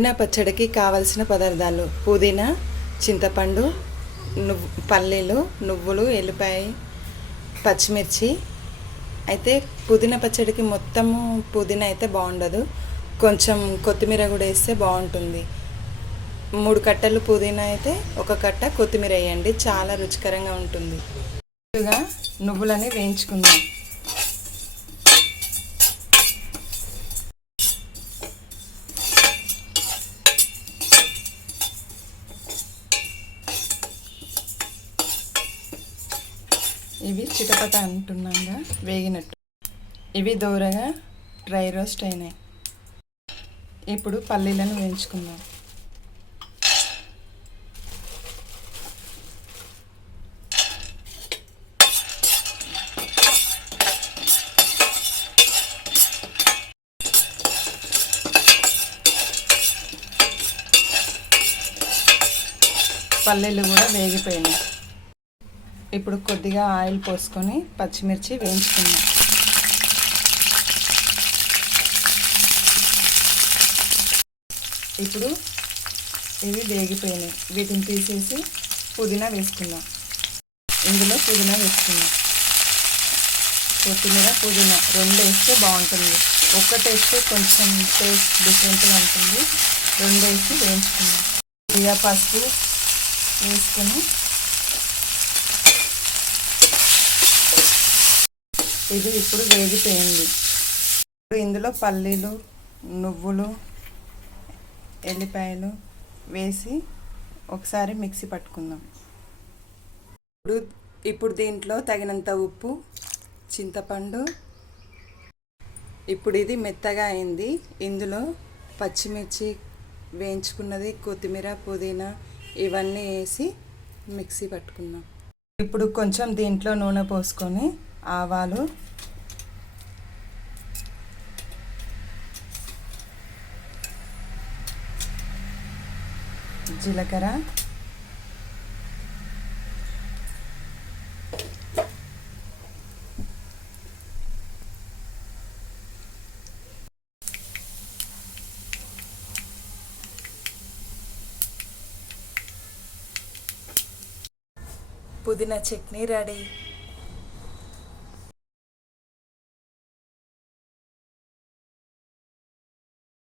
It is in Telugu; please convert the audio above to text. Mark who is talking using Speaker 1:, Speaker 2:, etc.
Speaker 1: పుదీనా పచ్చడికి కావలసిన పదార్థాలు. పుదీనా చింతపండు నువ్వు పల్లీలు నువ్వులు ఎల్లిపాయ పచ్చిమిర్చి. అయితే పుదీనా పచ్చడికి మొత్తము పుదీనా అయితే బాగుండదు. కొంచెం కొత్తిమీర కూడా వేస్తే బాగుంటుంది. మూడు కట్టలు పుదీనా అయితే ఒక కట్ట కొత్తిమీర వేయండి. చాలా రుచికరంగా ఉంటుంది. ముందుగా నువ్వులని వేయించుకుందాం. ఇవి చిటపట అంటున్నాగా వేగినట్టు. ఇవి దూరగా డ్రై రోస్ట్ అయినాయి. ఇప్పుడు పల్లీలను వేయించుకుందాం. పల్లీలు కూడా వేగిపోయినాయి. ఇప్పుడు కొద్దిగా ఆయిల్ పోసుకొని పచ్చిమిర్చి వేయించుకున్నాం ఇప్పుడు ఇవి వేగిపోయినాయి. వీటిని తీసేసి పుదీనా వేసుకుందాం. ఇందులో పుదీనా వేసుకుందాం. కొత్తిమీర పుదీనా రెండు వేస్తే బాగుంటుంది. ఒక్కటి వేస్తే కొంచెం టేస్ట్ డిఫరెంట్గా ఉంటుంది. రెండు వేసి వేయించుకుందాం. ఇక పసుపు వేసుకొని ఇది ఇప్పుడు వేగిపోయింది. ఇప్పుడు ఇందులో పల్లీలు నువ్వులు ఎల్లిపాయలు వేసి ఒకసారి మిక్సీ పట్టుకుందాం. ఇప్పుడు ఇప్పుడు దీంట్లో తగినంత ఉప్పు చింతపండు. ఇప్పుడు ఇది మెత్తగా అయింది. ఇందులో పచ్చిమిర్చి వేయించుకున్నది కొత్తిమీర పుదీనా ఇవన్నీ వేసి మిక్సీ పట్టుకుందాం. ఇప్పుడు కొంచెం దీంట్లో నూనె పోసుకొని ఆవాలు. జీలకర్ర. పుదీనా చట్నీ రెడీ.